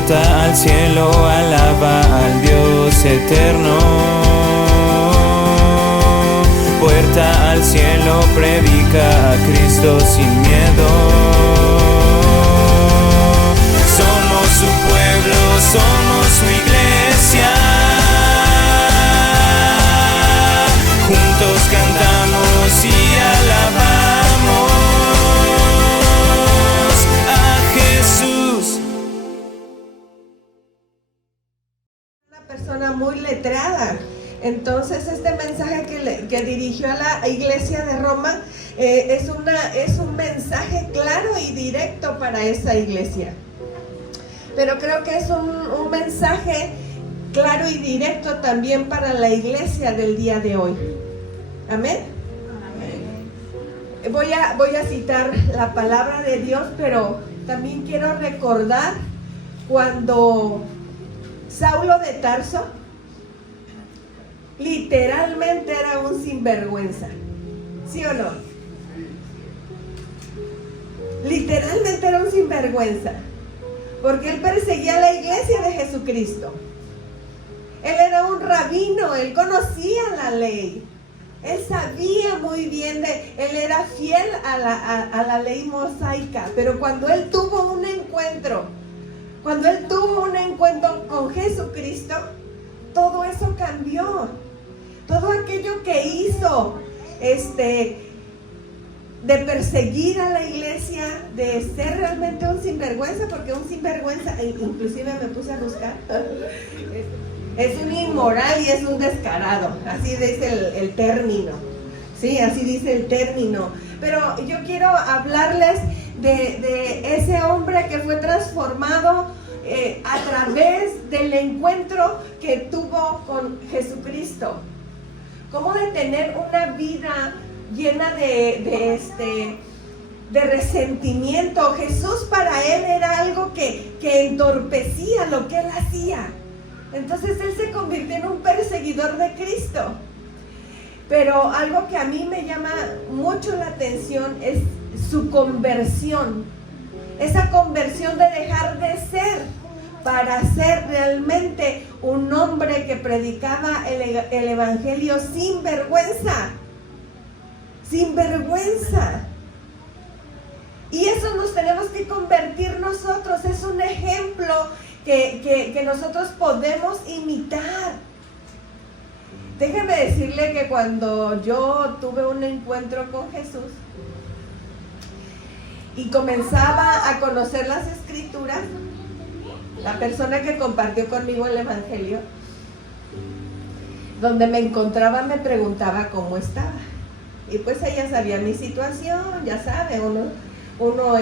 Puerta al cielo, alaba al Dios eterno. Puerta al cielo, predica a Cristo sin miedo. Somos su pueblo, somos su iglesia. Juntos cantamos y alabamos a Jesús. Una persona muy letrada. Entonces este mensaje que dirigió a la iglesia de Roma es un mensaje claro y directo para esa iglesia. Pero creo que es un mensaje claro y directo también para la iglesia del día de hoy. Amén. Amén. Voy a citar la palabra de Dios, pero también quiero recordar cuando Saulo de Tarso literalmente era un sinvergüenza. ¿Sí o no? Literalmente era un sinvergüenza. Porque él perseguía a la iglesia de Jesucristo. Él era un rabino, él conocía la ley. Él sabía muy bien él era fiel a la ley mosaica. Pero cuando él tuvo un encuentro con Jesucristo, todo eso cambió. Todo aquello que hizo, de perseguir a la iglesia, de ser realmente un sinvergüenza, porque un sinvergüenza, inclusive me puse a buscar, es un inmoral y es un descarado, así dice el término, sí, así dice el término. Pero yo quiero hablarles de ese hombre que fue transformado a través del encuentro que tuvo con Jesucristo. Cómo de tener una vida llena de resentimiento. Jesús para él era algo que entorpecía lo que él hacía. Entonces él se convirtió en un perseguidor de Cristo. Pero algo que a mí me llama mucho la atención es su conversión. Esa conversión de dejar de ser para ser realmente un hombre que predicaba el evangelio sin vergüenza. Sin vergüenza. Y eso nos tenemos que convertir nosotros. Es un ejemplo que nosotros podemos imitar. Déjeme decirle que cuando yo tuve un encuentro con Jesús y comenzaba a conocer las escrituras, la persona que compartió conmigo el evangelio, donde me encontraba me preguntaba cómo estaba. Y pues ella sabía mi situación, ya sabe, uno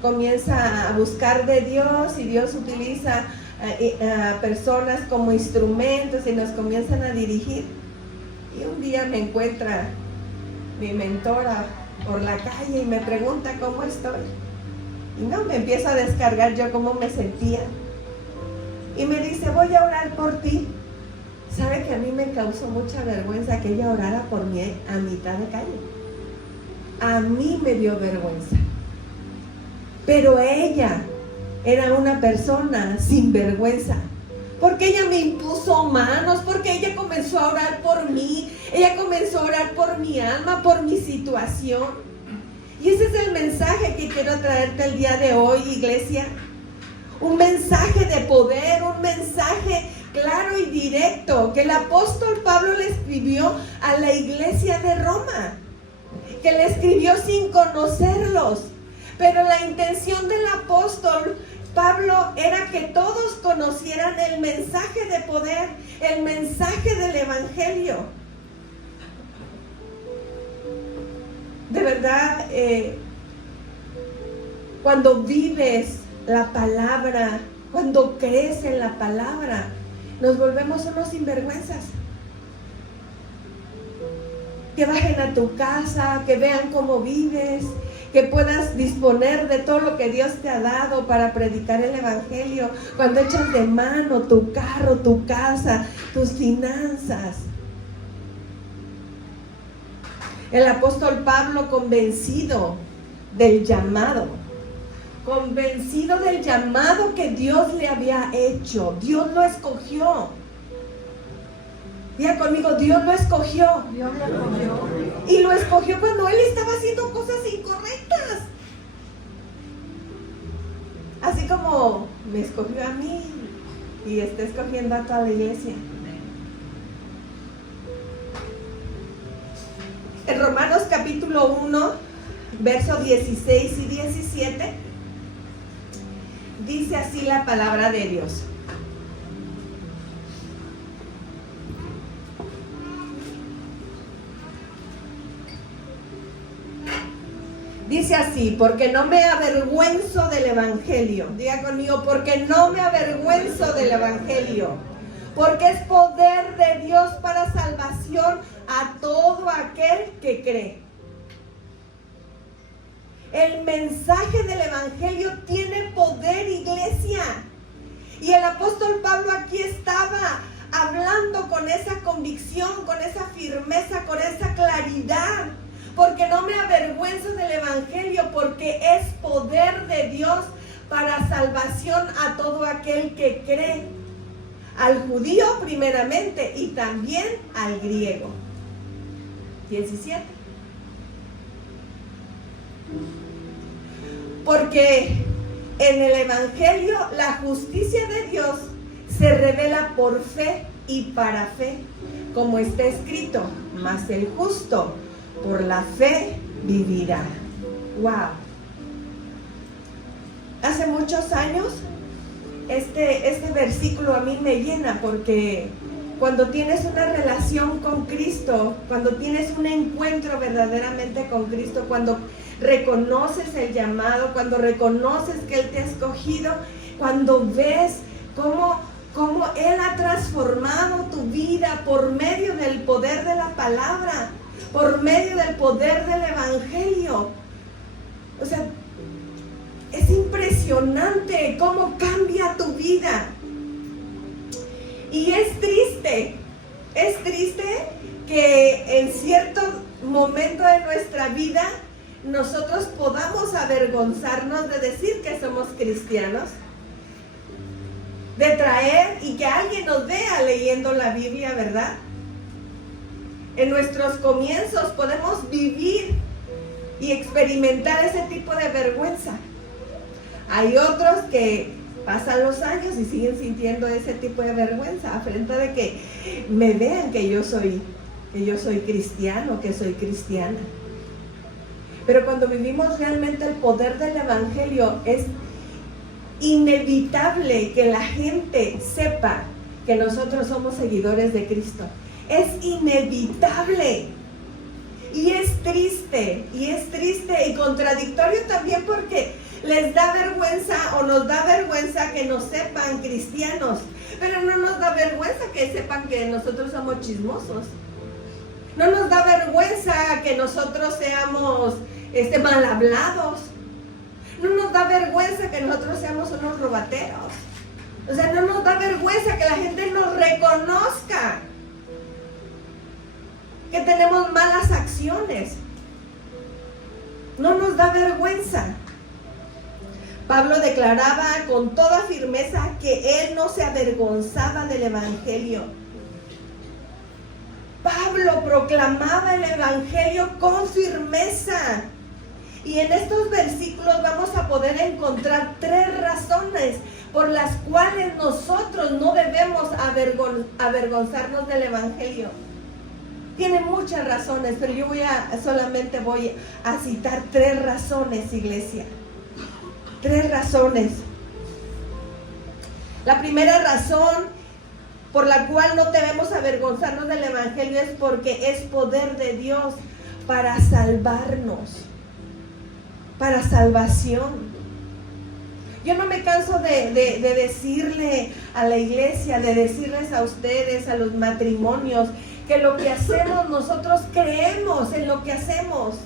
comienza a buscar de Dios y Dios utiliza a personas como instrumentos y nos comienzan a dirigir. Y un día me encuentra mi mentora por la calle y me pregunta cómo estoy. Y no, me empiezo a descargar yo cómo me sentía. Y me dice, voy a orar por ti. ¿Sabe que a mí me causó mucha vergüenza que ella orara por mí a mitad de calle? A mí me dio vergüenza. Pero ella era una persona sin vergüenza. Porque ella me impuso manos, porque ella comenzó a orar por mí. Ella comenzó a orar por mi alma, por mi situación. Y ese es el mensaje que quiero traerte el día de hoy, iglesia. Un mensaje de poder, un mensaje claro y directo que el apóstol Pablo le escribió a la iglesia de Roma, que le escribió sin conocerlos. Pero la intención del apóstol Pablo era que todos conocieran el mensaje de poder, el mensaje del evangelio. De verdad, cuando vives la palabra, cuando crees en la palabra, nos volvemos unos sinvergüenzas. Que bajen a tu casa, que vean cómo vives, que puedas disponer de todo lo que Dios te ha dado para predicar el evangelio. Cuando echas de mano tu carro, tu casa, tus finanzas. El apóstol Pablo, convencido del llamado, convencido del llamado que Dios le había hecho. Dios lo escogió. Diga conmigo, Dios lo escogió. Dios lo escogió. Y lo escogió cuando él estaba haciendo cosas incorrectas. Así como me escogió a mí y está escogiendo a toda la iglesia. En Romanos capítulo 1, versos 16 y 17, dice así la palabra de Dios. Dice así: porque no me avergüenzo del evangelio. Diga conmigo, porque no me avergüenzo del evangelio, porque es poder de Dios para salvación a todo aquel que cree. El mensaje del evangelio tiene poder, iglesia. Y el apóstol Pablo aquí estaba hablando con esa convicción, con esa firmeza, con esa claridad. Porque no me avergüenzo del evangelio, porque es poder de Dios para salvación a todo aquel que cree. Al judío primeramente y también al griego. 17. Porque en el evangelio la justicia de Dios se revela por fe y para fe, como está escrito: mas el justo por la fe vivirá. Wow. Hace muchos años este versículo a mí me llena, porque cuando tienes una relación con Cristo, cuando tienes un encuentro verdaderamente con Cristo, cuando reconoces el llamado, cuando reconoces que Él te ha escogido, cuando ves cómo Él ha transformado tu vida por medio del poder de la palabra, por medio del poder del evangelio. O sea, es impresionante cómo cambia tu vida. Y es triste que en cierto momento de nuestra vida nosotros podamos avergonzarnos de decir que somos cristianos, de traer y que alguien nos vea leyendo la Biblia, ¿verdad? En nuestros comienzos podemos vivir y experimentar ese tipo de vergüenza. Hay otros que pasan los años y siguen sintiendo ese tipo de vergüenza a frente de que me vean que yo soy cristiano, que soy cristiana. Pero cuando vivimos realmente el poder del evangelio, es inevitable que la gente sepa que nosotros somos seguidores de Cristo. Es inevitable. Y es triste y contradictorio también, porque les da vergüenza o nos da vergüenza que nos sepan cristianos, pero no nos da vergüenza que sepan que nosotros somos chismosos. No nos da vergüenza que nosotros seamos mal hablados. No nos da vergüenza que nosotros seamos unos robateros. O sea, no nos da vergüenza que la gente nos reconozca que tenemos malas acciones. No nos da vergüenza. Pablo declaraba con toda firmeza que él no se avergonzaba del evangelio. Pablo proclamaba el evangelio con firmeza. Y en estos versículos vamos a poder encontrar 3 razones por las cuales nosotros no debemos avergonzarnos del evangelio. Tiene muchas razones, pero yo solamente voy a citar 3 razones, iglesia. 3 razones. La primera razón por la cual no debemos avergonzarnos del evangelio es porque es poder de Dios para salvarnos, para salvación. Yo no me canso de decirle a la iglesia, de decirles a ustedes, a los matrimonios, que lo que hacemos, nosotros creemos en lo que hacemos.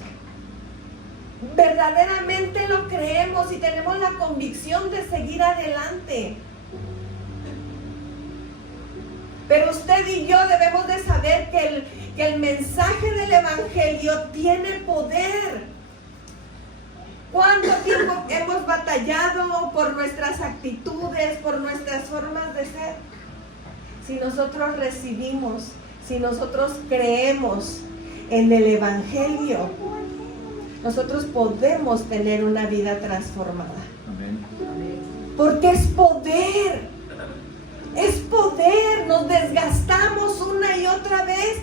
Verdaderamente lo creemos y tenemos la convicción de seguir adelante. Pero usted y yo debemos de saber que el mensaje del evangelio tiene poder. ¿Cuánto tiempo hemos batallado batallado por nuestras actitudes, por nuestras formas de ser. Si nosotros recibimos, si nosotros creemos en el Evangelio, nosotros podemos tener una vida transformada. Amén. Porque es poder. Es poder. Nos desgastamos una y otra vez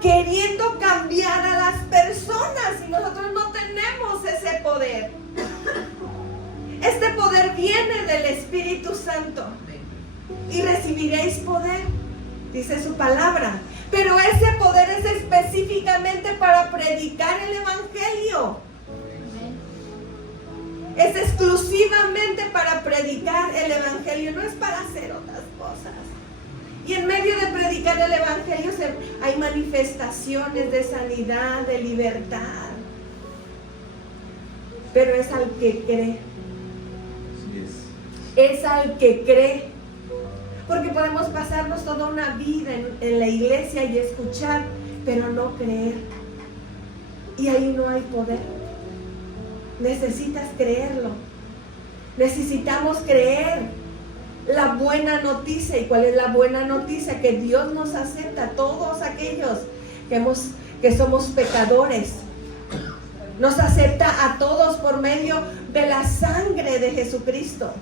queriendo cambiar a las personas y nosotros no tenemos ese poder. Este poder viene del Espíritu Santo. Y recibiréis poder, dice su palabra. Pero ese poder es específicamente para predicar el Evangelio. Es exclusivamente para predicar el Evangelio, no es para hacer otras cosas. Y en medio de predicar el Evangelio hay manifestaciones de sanidad, de libertad. Pero es al que cree. Es al que cree. Porque podemos pasarnos toda una vida en la iglesia y escuchar, pero no creer. Y ahí no hay poder. Necesitas creerlo. Necesitamos creer la buena noticia. ¿Y cuál es la buena noticia? Que Dios nos acepta a todos aquellos que somos pecadores. Nos acepta a todos por medio de la sangre de Jesucristo,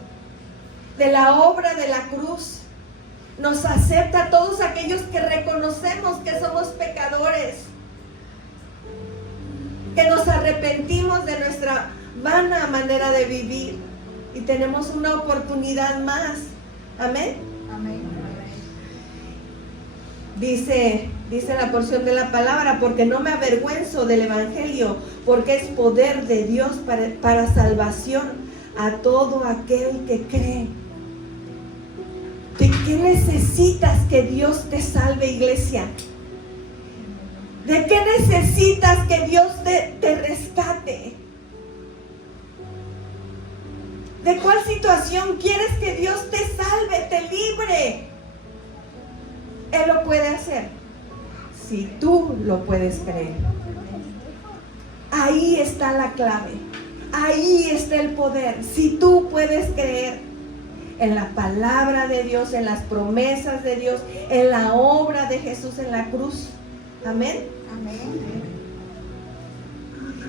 de la obra de la cruz. Nos acepta a todos aquellos que reconocemos que somos pecadores, que nos arrepentimos de nuestra vana manera de vivir y tenemos una oportunidad más. Amén. Amén. Dice la porción de la palabra, porque no me avergüenzo del Evangelio, porque es poder de Dios para salvación a todo aquel que cree. ¿De qué necesitas que Dios te salve, iglesia? ¿De qué necesitas que Dios te rescate? ¿De cuál situación quieres que Dios te salve, te libre? Él lo puede hacer si tú lo puedes creer. Ahí está la clave. Ahí está el poder. Si tú puedes creer en la palabra de Dios, en las promesas de Dios, en la obra de Jesús en la cruz. Amén. Amén.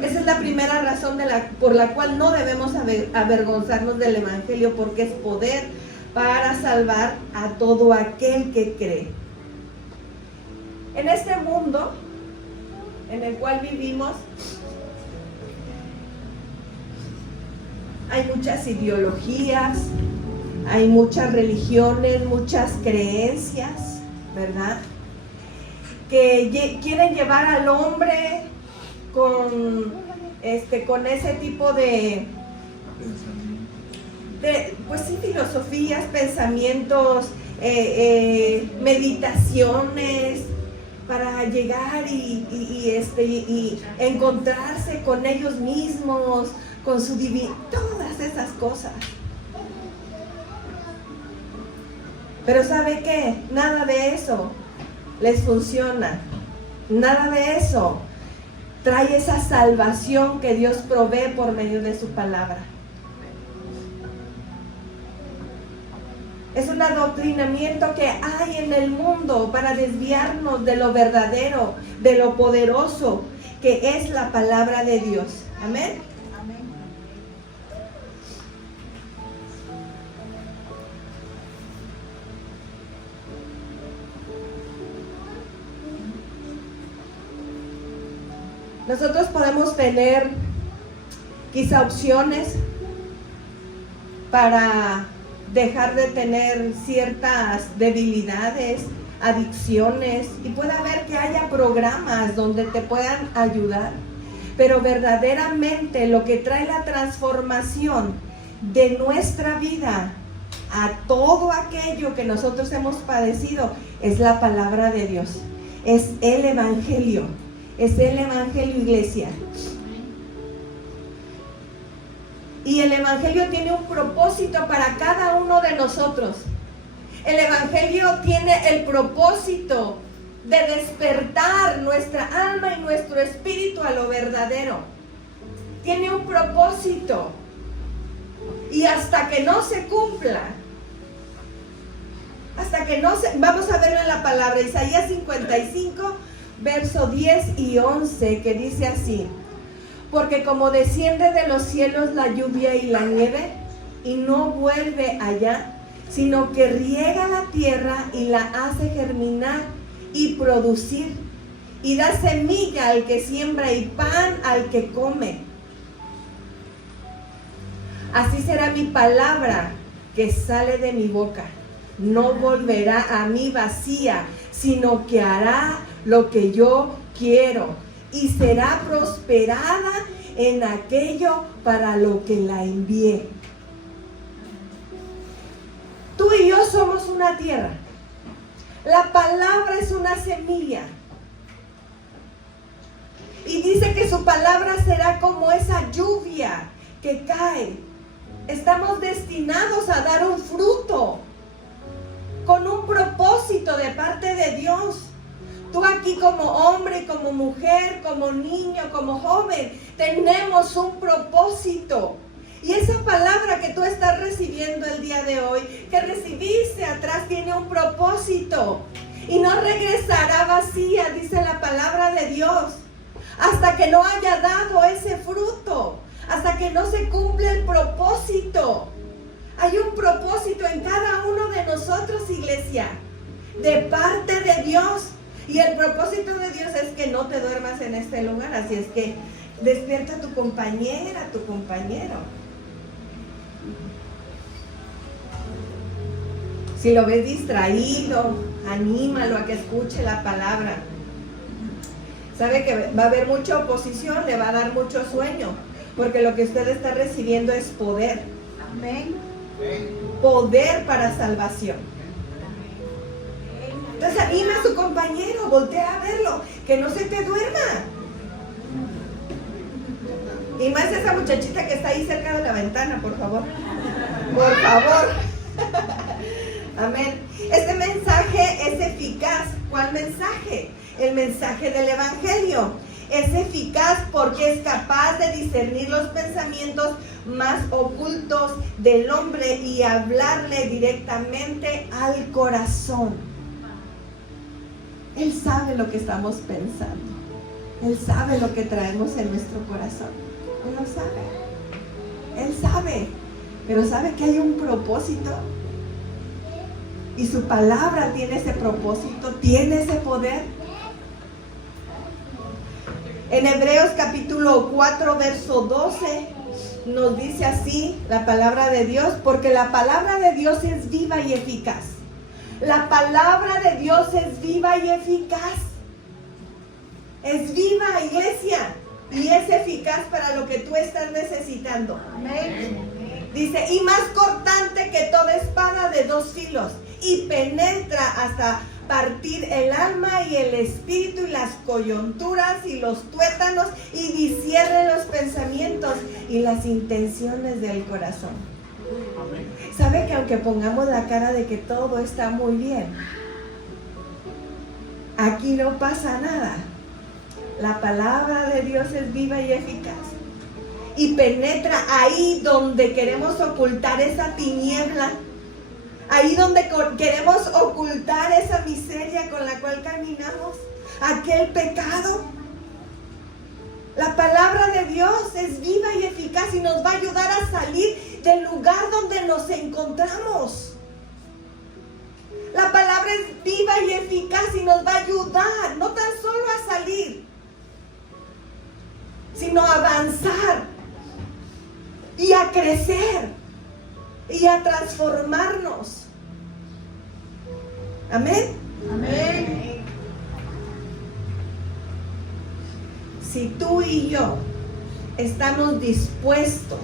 Esa es la primera razón por la cual no debemos avergonzarnos del Evangelio, porque es poder para salvar a todo aquel que cree. En este mundo en el cual vivimos, hay muchas ideologías, hay muchas religiones, muchas creencias, ¿verdad? Que quieren llevar al hombre con ese tipo de pues sí, filosofías, pensamientos, meditaciones, para llegar y encontrarse con ellos mismos, con su divinidad, todas esas cosas. Pero ¿sabe qué? Nada de eso les funciona. Nada de eso trae esa salvación que Dios provee por medio de su palabra. Es un adoctrinamiento que hay en el mundo para desviarnos de lo verdadero, de lo poderoso que es la palabra de Dios. Amén. Amén. Nosotros podemos tener quizá opciones para dejar de tener ciertas debilidades, adicciones, y puede haber que haya programas donde te puedan ayudar, pero verdaderamente lo que trae la transformación de nuestra vida a todo aquello que nosotros hemos padecido es la palabra de Dios, es el Evangelio, iglesia. Y el Evangelio tiene un propósito para cada uno de nosotros. El Evangelio tiene el propósito de despertar nuestra alma y nuestro espíritu a lo verdadero. Tiene un propósito. Y hasta que no se cumpla, vamos a verlo en la palabra, Isaías 55, verso 10 y 11, que dice así: porque como desciende de los cielos la lluvia y la nieve, y no vuelve allá, sino que riega la tierra y la hace germinar y producir, y da semilla al que siembra y pan al que come. Así será mi palabra que sale de mi boca. No volverá a mí vacía, sino que hará lo que yo quiero, y será prosperada en aquello para lo que la envié. Tú y yo somos una tierra. La palabra es una semilla. Y dice que su palabra será como esa lluvia que cae. Estamos destinados a dar un fruto con un propósito de parte de Dios. Tú aquí como hombre, como mujer, como niño, como joven, tenemos un propósito. Y esa palabra que tú estás recibiendo el día de hoy, que recibiste atrás, tiene un propósito. Y no regresará vacía, dice la palabra de Dios, hasta que no haya dado ese fruto, hasta que no se cumple el propósito. Hay un propósito en cada uno de nosotros, iglesia, de parte de Dios. Y el propósito de Dios es que no te duermas en este lugar. Así es que despierta a tu compañera, a tu compañero. Si lo ves distraído, anímalo a que escuche la palabra. Sabe que va a haber mucha oposición, le va a dar mucho sueño, porque lo que usted está recibiendo es poder. Amén. Poder para salvación. Entonces anima a su compañero, voltea a verlo, que no se te duerma. Y más esa muchachita que está ahí cerca de la ventana, por favor. Por favor. Amén. Este mensaje es eficaz. ¿Cuál mensaje? El mensaje del Evangelio. Es eficaz porque es capaz de discernir los pensamientos más ocultos del hombre y hablarle directamente al corazón. Él sabe lo que estamos pensando. Él sabe lo que traemos en nuestro corazón. Él lo sabe. Él sabe. Pero sabe que hay un propósito. Y su palabra tiene ese propósito, tiene ese poder. En Hebreos capítulo 4, verso 12, nos dice así la palabra de Dios, porque la palabra de Dios es viva y eficaz. La palabra de Dios es viva y eficaz. Es viva, iglesia, y es eficaz para lo que tú estás necesitando. Amén. Dice, y más cortante que toda espada de dos filos, y penetra hasta partir el alma y el espíritu y las coyunturas y los tuétanos, y discierne los pensamientos y las intenciones del corazón. ¿Sabe que aunque pongamos la cara de que todo está muy bien, aquí no pasa nada? La palabra de Dios es viva y eficaz. Y penetra ahí donde queremos ocultar esa tiniebla. Ahí donde queremos ocultar esa miseria con la cual caminamos. Aquel pecado. La palabra de Dios es viva y eficaz y nos va a ayudar a salir del lugar donde nos encontramos. La palabra es viva y eficaz y nos va a ayudar, no tan solo a salir, sino a avanzar y a crecer y a transformarnos. Amén. Amén. Si tú y yo estamos dispuestos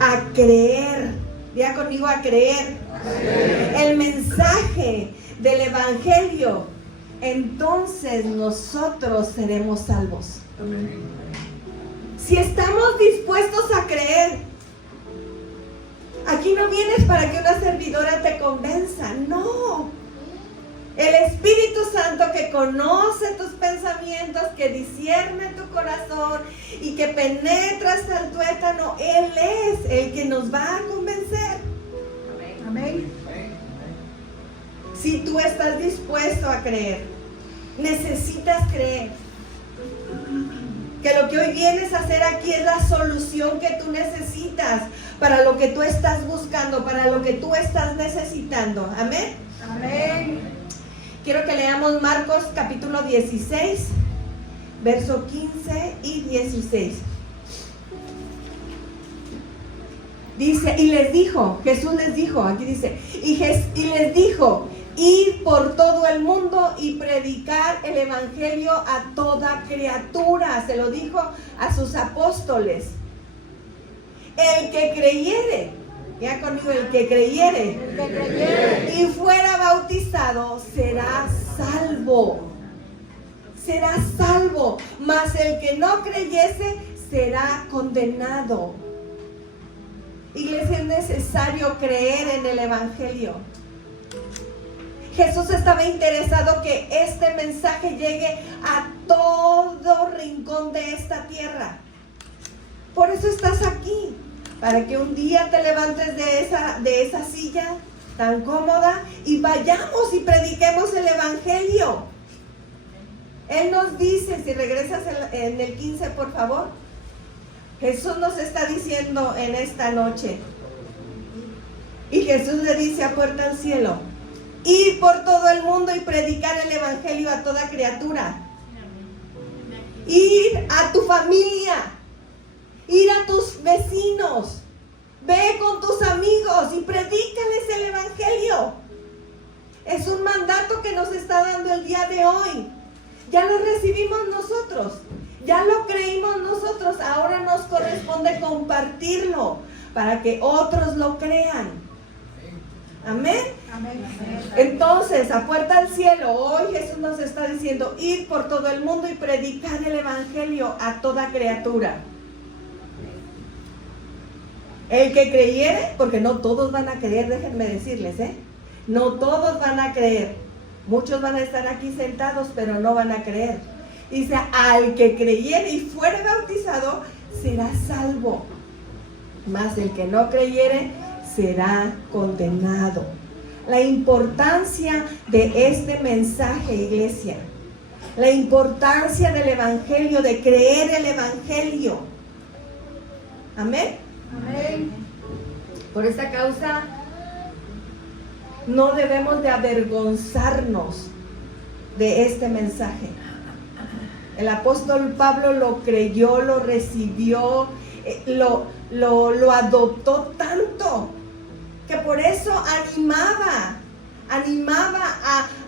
a creer, diga conmigo, a creer el mensaje del Evangelio, entonces nosotros seremos salvos. Amén. Si estamos dispuestos a creer, aquí no vienes para que una servidora te convenza, no. El Espíritu Santo que conoce tus pensamientos, que discierne tu corazón y que penetra hasta el tuétano, Él es el que nos va a convencer. si tú estás dispuesto a creer. Necesitas creer que lo que hoy vienes a hacer aquí es la solución que tú necesitas para lo que tú estás buscando, para lo que tú estás necesitando. Amén. Amén. Quiero que leamos Marcos capítulo 16, verso 15 y 16. Dice, y les dijo, Jesús les dijo, aquí dice, y les dijo, ir por todo el mundo y predicar el evangelio a toda criatura. Se lo dijo a sus apóstoles. El que creyere, ya conmigo, el que creyere y fuera bautizado será salvo. Será salvo, mas el que no creyese será condenado. Iglesia, es necesario creer en el evangelio. Jesús estaba interesado que este mensaje llegue a todo rincón de esta tierra. Por eso estás aquí, para que un día te levantes de esa silla tan cómoda y vayamos y prediquemos el evangelio. Él nos dice, si regresas en el 15 por favor, Jesús nos está diciendo en esta noche, y Jesús le dice a puerta al cielo, ir por todo el mundo y predicar el evangelio a toda criatura. Ir a tu familia, ir a tus vecinos, ve con tus amigos y predícales el evangelio. Es un mandato que nos está dando el día de hoy. Ya lo recibimos nosotros, ya lo creímos nosotros, ahora nos corresponde compartirlo para que otros lo crean. Amén. Amén. Entonces, a puerta al cielo, hoy Jesús nos está diciendo, ir por todo el mundo y predicar el evangelio a toda criatura. El que creyere, porque no todos van a creer, déjenme decirles, no todos van a creer. Muchos van a estar aquí sentados, pero no van a creer. Dice, al que creyere y fuere bautizado, será salvo. Mas el que no creyere, será condenado. La importancia de este mensaje, iglesia. La importancia del evangelio, de creer el evangelio. Amén. Amén. Por esta causa, no debemos de avergonzarnos de este mensaje. El apóstol Pablo lo creyó, lo recibió, lo adoptó tanto, que por eso animaba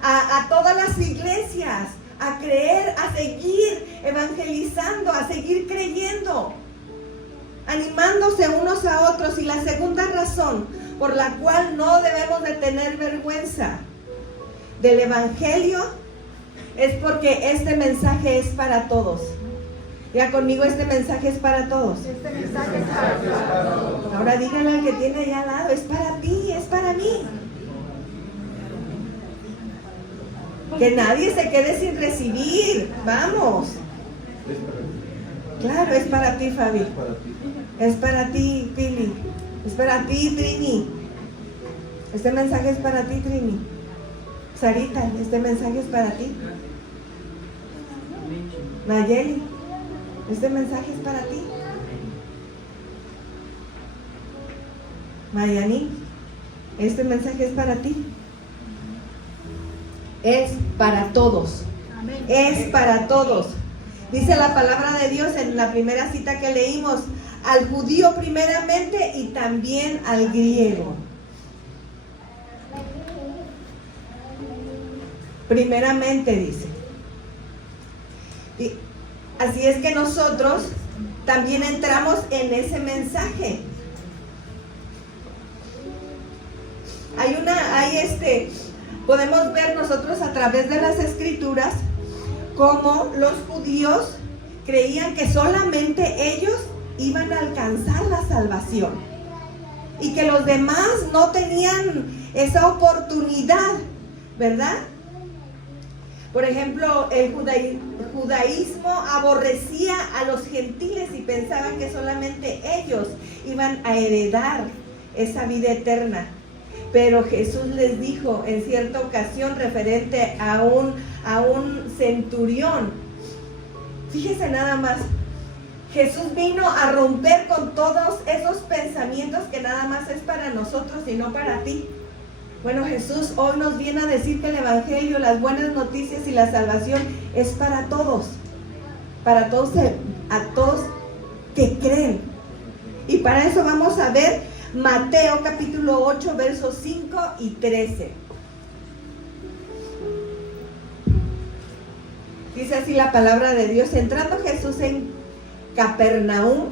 a todas las iglesias a creer, a seguir evangelizando, a seguir creyendo, animándose unos a otros. Y la segunda razón por la cual no debemos de tener vergüenza del evangelio es porque este mensaje es para todos. Diga conmigo, este mensaje es para todos. Este mensaje es para todos. Ahora díganle al que tiene allá al lado, es para ti, es para mí. Que nadie se quede sin recibir. Vamos. Claro, es para ti, Fabi. Es para ti, Pili. Es para ti, Trini. Este mensaje es para ti, Trini. Sarita, este mensaje es para ti. Nayeli, este mensaje es para ti. Mayani, este mensaje es para ti. Es para todos. Amén. Es para todos. Dice la palabra de Dios en la primera cita que leímos, al judío primeramente y también al griego. Primeramente dice. Y así es que nosotros también entramos en ese mensaje. Podemos ver nosotros a través de las escrituras cómo los judíos creían que solamente ellos iban a alcanzar la salvación y que los demás no tenían esa oportunidad, ¿verdad? Por ejemplo, el judaísmo aborrecía a los gentiles y pensaban que solamente ellos iban a heredar esa vida eterna. Pero Jesús les dijo en cierta ocasión referente a un centurión. Fíjese nada más. Jesús vino a romper con todos esos pensamientos que nada más es para nosotros y no para ti. Bueno, Jesús hoy nos viene a decir que el Evangelio, las buenas noticias y la salvación es para todos a todos que creen. Y para eso vamos a ver Mateo capítulo 8, versos 5 y 13. Dice así la palabra de Dios: entrando Jesús en Capernaum,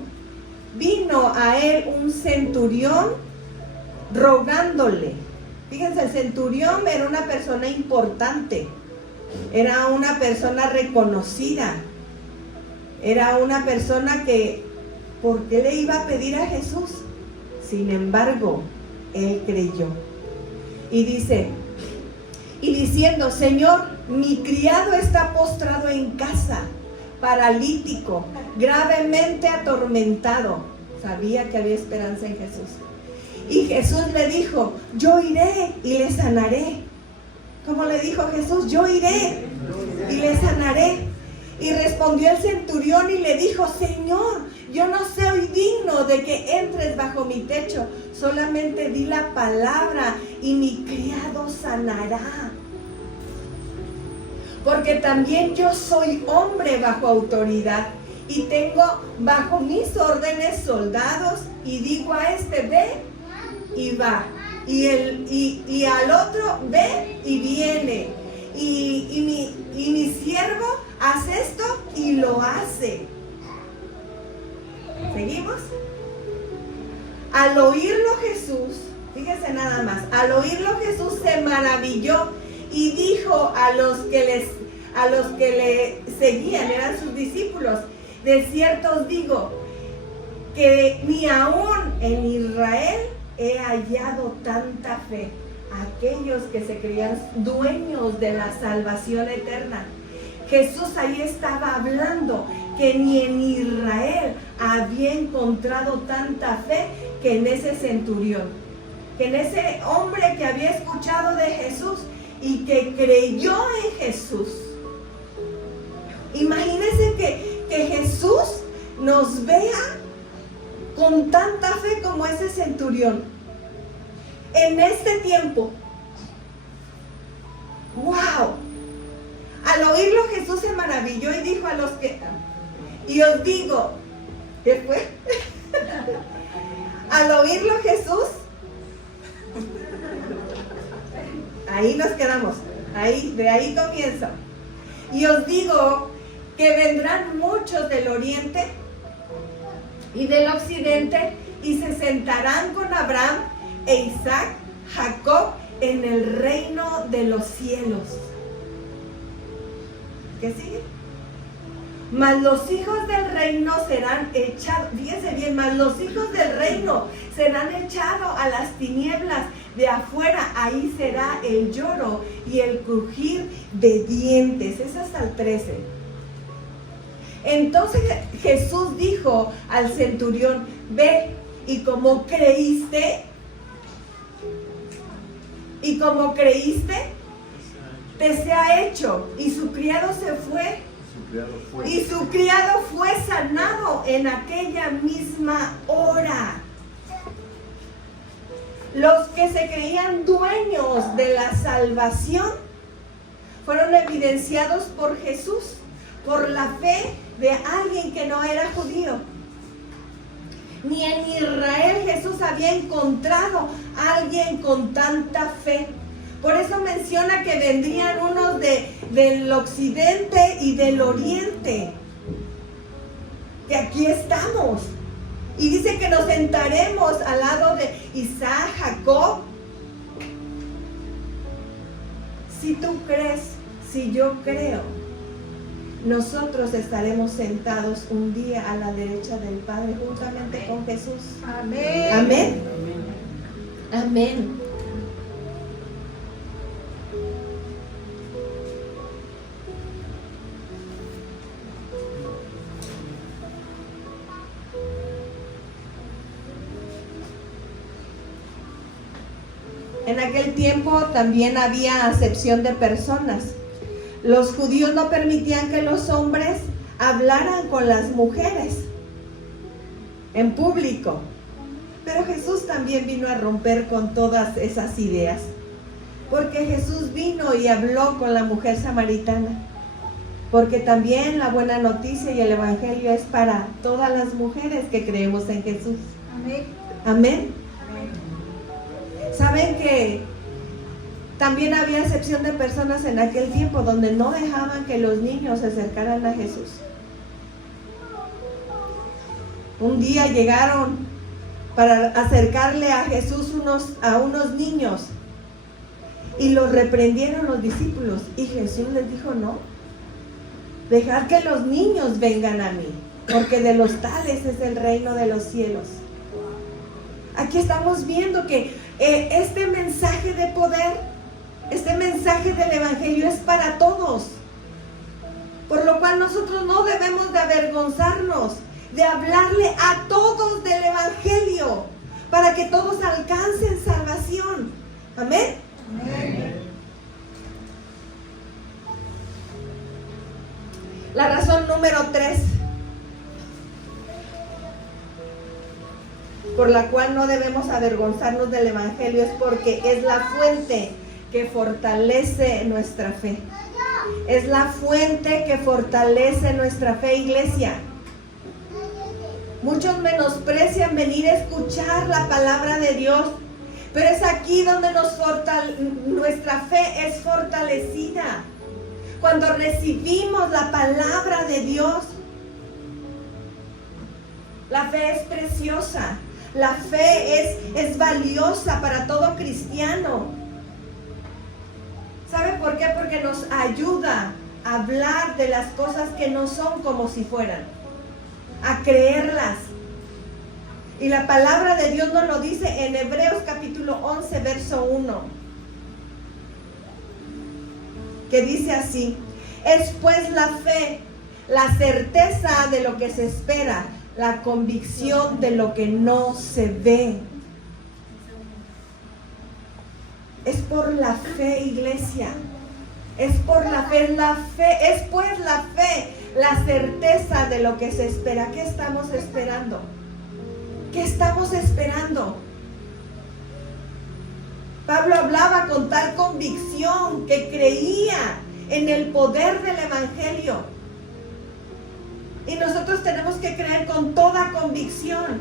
vino a él un centurión rogándole. Fíjense, el centurión era una persona importante, era una persona reconocida, era una persona que, ¿por qué le iba a pedir a Jesús? Sin embargo, él creyó. Y dice, y diciendo: Señor, mi criado está postrado en casa, paralítico, gravemente atormentado. Sabía que había esperanza en Jesús. Y Jesús le dijo: yo iré y le sanaré. ¿Cómo le dijo Jesús? Yo iré y le sanaré. Y respondió el centurión y le dijo: Señor, yo no soy digno de que entres bajo mi techo, solamente di la palabra y mi criado sanará. Porque también yo soy hombre bajo autoridad y tengo bajo mis órdenes soldados, y digo a este: ve y va, y al otro: ve y viene, y mi siervo hace esto y lo hace. ¿Seguimos? Al oírlo Jesús, fíjese nada más, al oírlo Jesús se maravilló y dijo a los que le seguían, eran sus discípulos: de cierto os digo que ni aún en Israel he hallado tanta fe. Aquellos que se creían dueños de la salvación eterna. Jesús ahí estaba hablando que ni en Israel había encontrado tanta fe que en ese centurión, que en ese hombre que había escuchado de Jesús y que creyó en Jesús. Imagínense que Jesús nos vea con tanta fe como ese centurión en este tiempo. ¡Wow! Al oírlo Jesús se maravilló y dijo a los que... Y os digo, ¿qué fue? Al oírlo Jesús, ahí nos quedamos, de ahí comienza. Y os digo que vendrán muchos del oriente y del occidente y se sentarán con Abraham e Isaac, Jacob, en el reino de los cielos. ¿Qué sigue? Mas los hijos del reino serán echados, fíjense bien, mas los hijos del reino serán echados a las tinieblas de afuera, ahí será el lloro y el crujir de dientes. Es hasta el 13. Entonces Jesús dijo al centurión: ve, y como creíste, te sea hecho. Y su criado se fue. Y su criado fue sanado en aquella misma hora. Los que se creían dueños de la salvación fueron evidenciados por Jesús, por la fe de alguien que no era judío. Ni en Israel Jesús había encontrado a alguien con tanta fe. Por eso menciona que vendrían unos del occidente y del oriente. Que aquí estamos. Y dice que nos sentaremos al lado de Isaac, Jacob. Si tú crees, si yo creo, nosotros estaremos sentados un día a la derecha del Padre juntamente con Jesús. Amén. Amén. Amén. En aquel tiempo también había acepción de personas. Los judíos no permitían que los hombres hablaran con las mujeres en público. Pero Jesús también vino a romper con todas esas ideas. Porque Jesús vino y habló con la mujer samaritana. Porque también la buena noticia y el evangelio es para todas las mujeres que creemos en Jesús. Amén. Amén. Saben que también había excepción de personas en aquel tiempo donde no dejaban que los niños se acercaran a Jesús. Un día llegaron para acercarle a Jesús a unos niños y los reprendieron los discípulos, y Jesús les dijo: no, dejad que los niños vengan a mí, porque de los tales es el reino de los cielos. Aquí estamos viendo que este mensaje de poder, este mensaje del evangelio es para todos, por lo cual nosotros no debemos de avergonzarnos de hablarle a todos del evangelio, para que todos alcancen salvación. Amén. Amén. La razón número 3 por la cual no debemos avergonzarnos del evangelio es porque es la fuente que fortalece nuestra fe. Es la fuente que fortalece nuestra fe, iglesia. Muchos menosprecian venir a escuchar la palabra de Dios, pero es aquí donde nuestra fe es fortalecida. Cuando recibimos la palabra de Dios, la fe es preciosa, la fe es valiosa para todo cristiano. ¿Sabe por qué? Porque nos ayuda a hablar de las cosas que no son como si fueran, a creerlas. Y la palabra de Dios nos lo dice en Hebreos capítulo 11, verso 1, que dice así: es pues la fe, la certeza de lo que se espera, la convicción de lo que no se ve. Es por la fe, iglesia. Es por la fe, es pues la fe, la certeza de lo que se espera. ¿Qué estamos esperando? ¿Qué estamos esperando? Pablo hablaba con tal convicción que creía en el poder del evangelio. Y nosotros tenemos que creer con toda convicción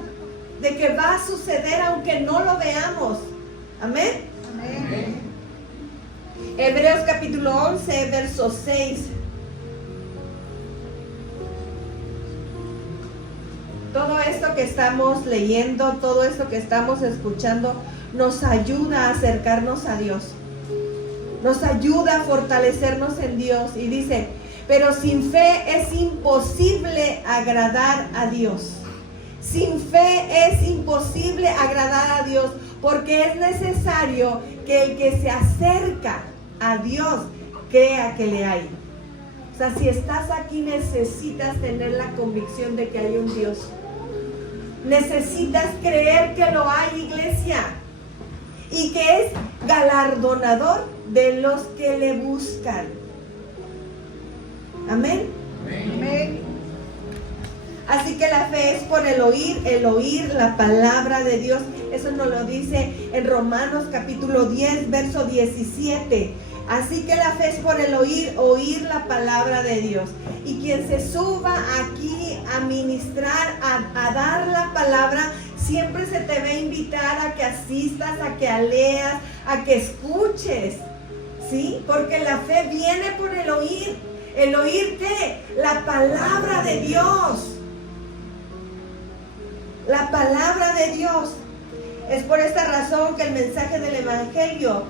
de que va a suceder aunque no lo veamos. Amén. Amén. Hebreos capítulo 11, verso 6. Todo esto que estamos leyendo, todo esto que estamos escuchando, nos ayuda a acercarnos a Dios. Nos ayuda a fortalecernos en Dios. Y dice: pero sin fe es imposible agradar a Dios. Sin fe es imposible agradar a Dios, porque es necesario que el que se acerca a Dios crea que le hay. O sea, si estás aquí, necesitas tener la convicción de que hay un Dios. Necesitas creer que lo hay, iglesia, y que es galardonador de los que le buscan. Amén. Amén. Así que la fe es por el oír la palabra de Dios. Eso nos lo dice en Romanos capítulo 10, verso 17. Así que la fe es por el oír la palabra de Dios. Y quien se suba aquí a ministrar, a dar la palabra, siempre se te va a invitar a que asistas, a que leas, a que escuches, ¿sí? Porque la fe viene por el oír. ¿El oír qué? La palabra de Dios. La palabra de Dios. Es por esta razón que el mensaje del evangelio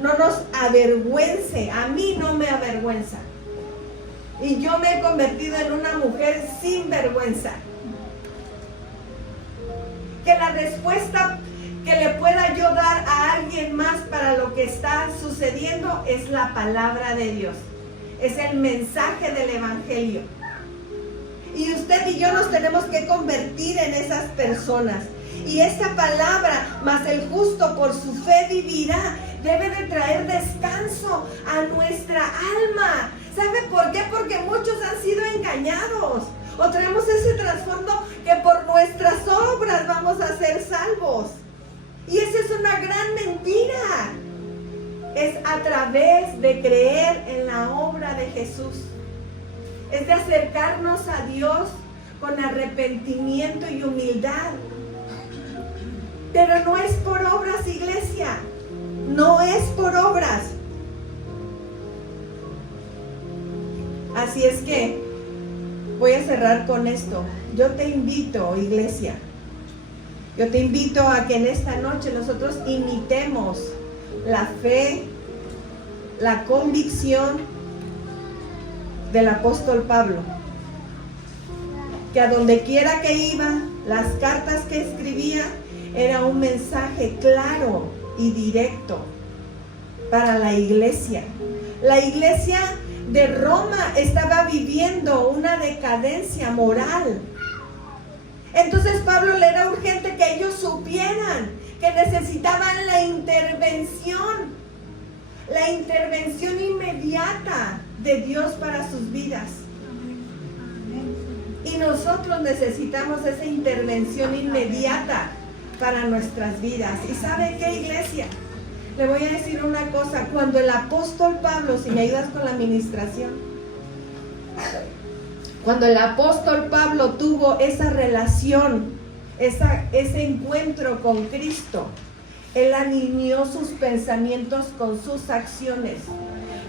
no nos avergüence. A mí no me avergüenza. Y yo me he convertido en una mujer sin vergüenza. Que la respuesta que le pueda yo dar a alguien más para lo que está sucediendo es la palabra de Dios. Es el mensaje del evangelio. Y usted y yo nos tenemos que convertir en esas personas. Y esta palabra, mas el justo por su fe vivirá, debe de traer descanso a nuestra alma. ¿Sabe por qué? Porque muchos han sido engañados. O traemos ese trasfondo que por nuestras obras vamos a ser salvos. Y esa es una gran mentira. Es a través de creer en la obra de Jesús. Es de acercarnos a Dios con arrepentimiento y humildad. Pero no es por obras, iglesia. No es por obras. Así es que voy a cerrar con esto. Yo te invito, iglesia. Yo te invito a que en esta noche nosotros imitemos la fe, la convicción del apóstol Pablo, que a donde quiera que iba, las cartas que escribía era un mensaje claro y directo para la iglesia. La iglesia de Roma estaba viviendo una decadencia moral. Entonces Pablo le era urgente que ellos supieran que necesitaban la intervención inmediata de Dios para sus vidas. Y nosotros necesitamos esa intervención inmediata para nuestras vidas. ¿Y sabe qué, iglesia? Le voy a decir una cosa. Cuando el apóstol Pablo, si me ayudas con la administración, cuando el apóstol Pablo tuvo esa relación, ese encuentro con Cristo, él alineó sus pensamientos con sus acciones.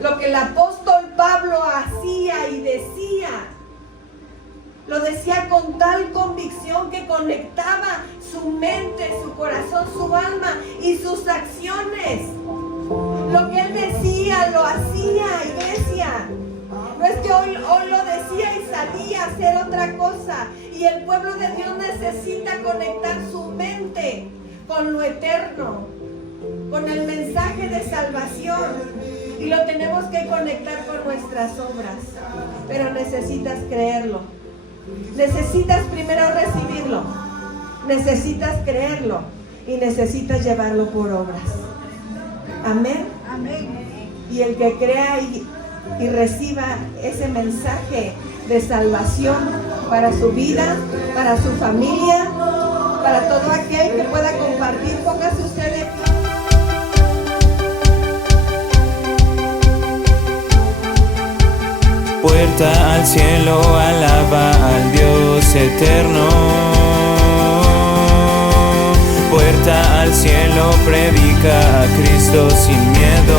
Lo que el apóstol Pablo hacía y decía, lo decía con tal convicción que conectaba su mente, su corazón, su alma y sus acciones. Lo que él decía, lo hacía, iglesia. No es que hoy lo decía y salía a hacer otra cosa. Y el pueblo de Dios necesita conectar su mente con lo eterno, con el mensaje de salvación. Y lo tenemos que conectar con nuestras obras. Pero necesitas creerlo. Necesitas primero recibirlo. Necesitas creerlo. Y necesitas llevarlo por obras. Amén. Amén. Y el que crea y reciba ese mensaje de salvación para su vida, para su familia, para todo aquel que pueda compartir, póngase usted de pie. Puerta al cielo, alaba al Dios eterno. Puerta al cielo, predica a Cristo sin miedo.